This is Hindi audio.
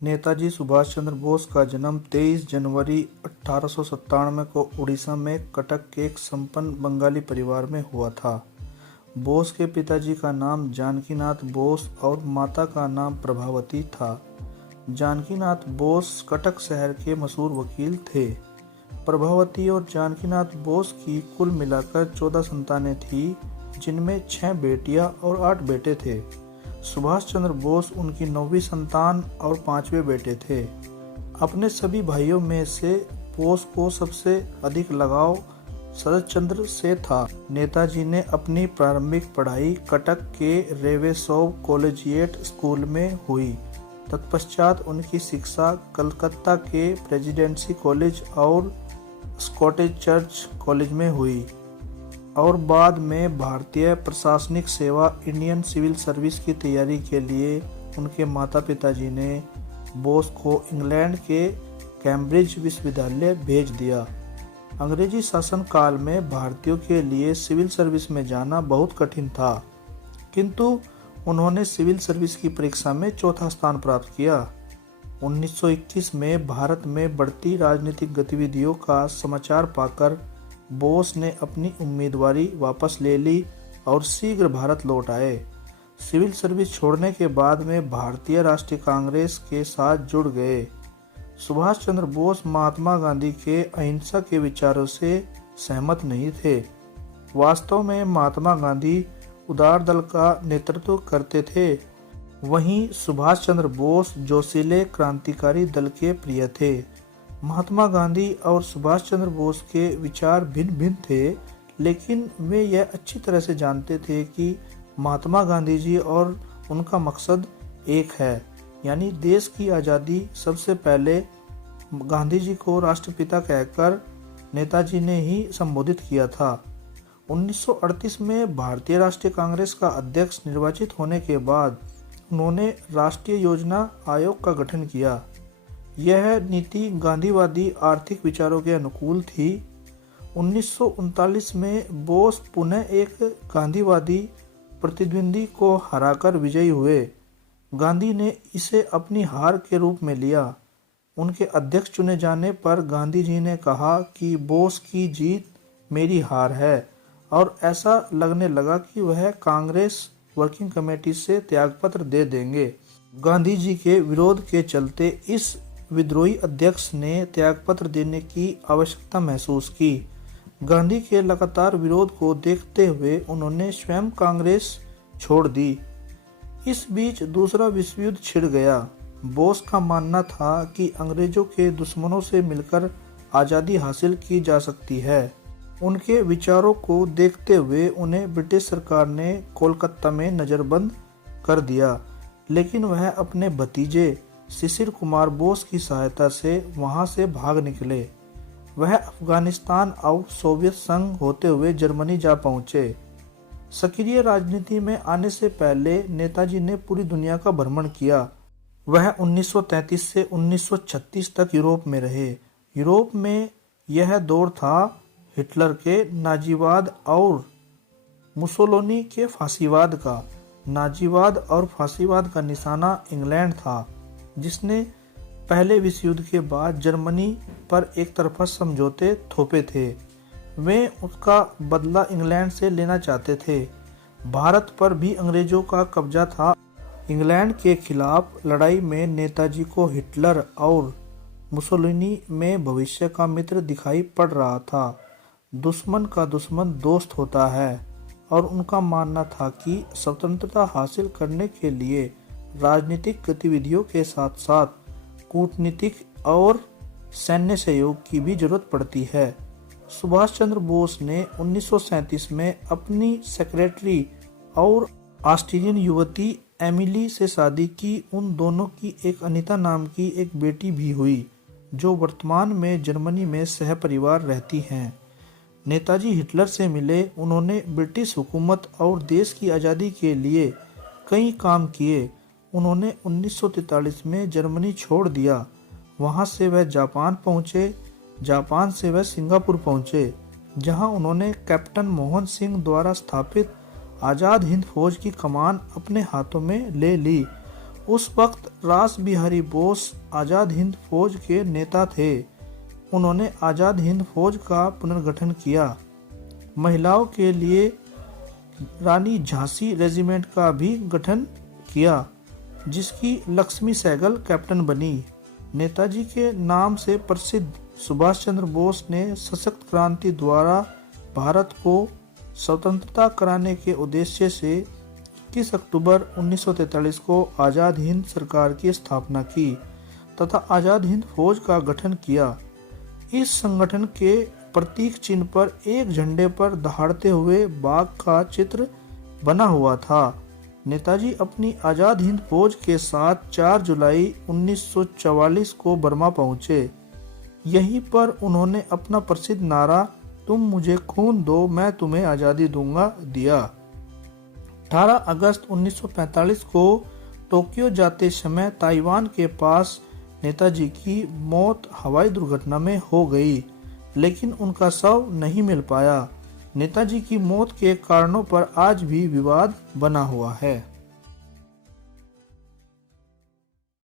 नेताजी सुभाष चंद्र बोस का जन्म 23 जनवरी 1897 को उड़ीसा में कटक के एक संपन्न बंगाली परिवार में हुआ था। बोस के पिताजी का नाम जानकीनाथ बोस और माता का नाम प्रभावती था। जानकीनाथ बोस कटक शहर के मशहूर वकील थे। प्रभावती और जानकीनाथ बोस की कुल मिलाकर 14 संतानें थीं, जिनमें 6 बेटियां और 8 बेटे थे। सुभाष चंद्र बोस उनकी 9वीं संतान और 5वें बेटे थे। अपने सभी भाइयों में से बोस को सबसे अधिक लगाव शरद चंद्र से था। नेताजी ने अपनी प्रारंभिक पढ़ाई कटक के रेवेसोव कॉलेजिएट स्कूल में हुई। तत्पश्चात उनकी शिक्षा कलकत्ता के प्रेसिडेंसी कॉलेज और स्कॉटिश चर्च कॉलेज में हुई और बाद में भारतीय प्रशासनिक सेवा इंडियन सिविल सर्विस की तैयारी के लिए उनके माता पिताजी ने बोस को इंग्लैंड के कैम्ब्रिज विश्वविद्यालय भेज दिया। अंग्रेजी शासन काल में भारतीयों के लिए सिविल सर्विस में जाना बहुत कठिन था, किंतु उन्होंने सिविल सर्विस की परीक्षा में चौथा स्थान प्राप्त किया। 1921 में भारत में बढ़ती राजनीतिक गतिविधियों का समाचार पाकर बोस ने अपनी उम्मीदवारी वापस ले ली और शीघ्र भारत लौट आए। सिविल सर्विस छोड़ने के बाद में भारतीय राष्ट्रीय कांग्रेस के साथ जुड़ गए। सुभाष चंद्र बोस महात्मा गांधी के अहिंसा के विचारों से सहमत नहीं थे। वास्तव में महात्मा गांधी उदार दल का नेतृत्व करते थे, वहीं सुभाष चंद्र बोस जोशीले क्रांतिकारी दल के प्रिय थे। महात्मा गांधी और सुभाष चंद्र बोस के विचार भिन्न भिन्न थे, लेकिन वे यह अच्छी तरह से जानते थे कि महात्मा गांधी जी और उनका मकसद एक है, यानी देश की आज़ादी। सबसे पहले गांधी जी को राष्ट्रपिता कहकर नेताजी ने ही संबोधित किया था। 1938 में भारतीय राष्ट्रीय कांग्रेस का अध्यक्ष निर्वाचित होने के बाद उन्होंने राष्ट्रीय योजना आयोग का गठन किया। यह नीति गांधीवादी आर्थिक विचारों के अनुकूल थी। 1939 में बोस पुनः एक गांधीवादी प्रतिद्वंदी को हराकर विजयी हुए। गांधी ने इसे अपनी हार के रूप में लिया। उनके अध्यक्ष चुने जाने पर गांधी जी ने कहा कि बोस की जीत मेरी हार है, और ऐसा लगने लगा कि वह कांग्रेस वर्किंग कमेटी से त्यागपत्र दे देंगे। गांधी जी के विरोध के चलते इस विद्रोही अध्यक्ष ने त्यागपत्र देने की आवश्यकता महसूस की। गांधी के लगातार विरोध को देखते हुए उन्होंने स्वयं कांग्रेस छोड़ दी। इस बीच दूसरा विश्व युद्ध छिड़ गया। बोस का मानना था कि अंग्रेजों के दुश्मनों से मिलकर आज़ादी हासिल की जा सकती है। उनके विचारों को देखते हुए उन्हें ब्रिटिश सरकार ने कोलकाता में नज़रबंद कर दिया, लेकिन वह अपने भतीजे शिशिर कुमार बोस की सहायता से वहां से भाग निकले। वह अफगानिस्तान और सोवियत संघ होते हुए जर्मनी जा पहुंचे। सक्रिय राजनीति में आने से पहले नेताजी ने पूरी दुनिया का भ्रमण किया। वह 1933 से 1936 तक यूरोप में रहे। यूरोप में यह दौर था हिटलर के नाजीवाद और मुसोलिनी के फांसीवाद का। नाजीवाद और फांसीवाद का निशाना इंग्लैंड था, जिसने पहले विश्व युद्ध के बाद जर्मनी पर एक तरफा समझौते थोपे थे। वे उसका बदला इंग्लैंड से लेना चाहते थे। भारत पर भी अंग्रेजों का कब्जा था। इंग्लैंड के खिलाफ लड़ाई में नेताजी को हिटलर और मुसोलिनी में भविष्य का मित्र दिखाई पड़ रहा था। दुश्मन का दुश्मन दोस्त होता है, और उनका मानना था कि स्वतंत्रता हासिल करने के लिए राजनीतिक गतिविधियों के साथ साथ कूटनीतिक और सैन्य सहयोग की भी जरूरत पड़ती है। सुभाष चंद्र बोस ने 1937 में अपनी सेक्रेटरी और ऑस्ट्रियन युवती एमिली से शादी की। उन दोनों की एक अनीता नाम की एक बेटी भी हुई, जो वर्तमान में जर्मनी में सहपरिवार रहती हैं। नेताजी हिटलर से मिले। उन्होंने ब्रिटिश हुकूमत और देश की आज़ादी के लिए कई काम किए। उन्होंने 1943 में जर्मनी छोड़ दिया। वहां से वह जापान पहुंचे। जापान से वह सिंगापुर पहुंचे, जहां उन्होंने कैप्टन मोहन सिंह द्वारा स्थापित आज़ाद हिंद फौज की कमान अपने हाथों में ले ली। उस वक्त रास बिहारी बोस आज़ाद हिंद फौज के नेता थे। उन्होंने आज़ाद हिंद फौज का पुनर्गठन किया। महिलाओं के लिए रानी झांसी रेजिमेंट का भी गठन किया, जिसकी लक्ष्मी सहगल कैप्टन बनी। नेताजी के नाम से प्रसिद्ध सुभाष चंद्र बोस ने सशक्त क्रांति द्वारा भारत को स्वतंत्रता कराने के उद्देश्य से 21 अक्टूबर 1943 को आज़ाद हिंद सरकार की स्थापना की तथा आज़ाद हिंद फौज का गठन किया। इस संगठन के प्रतीक चिन्ह पर एक झंडे पर दहाड़ते हुए बाघ का चित्र बना हुआ था। नेताजी अपनी आज़ाद हिंद फौज के साथ 4 जुलाई 1944 को बर्मा पहुंचे। यहीं पर उन्होंने अपना प्रसिद्ध नारा "तुम मुझे खून दो, मैं तुम्हें आज़ादी दूंगा" दिया। 18 अगस्त 1945 को टोक्यो जाते समय ताइवान के पास नेताजी की मौत हवाई दुर्घटना में हो गई, लेकिन उनका शव नहीं मिल पाया। नेताजी की मौत के कारणों पर आज भी विवाद बना हुआ है।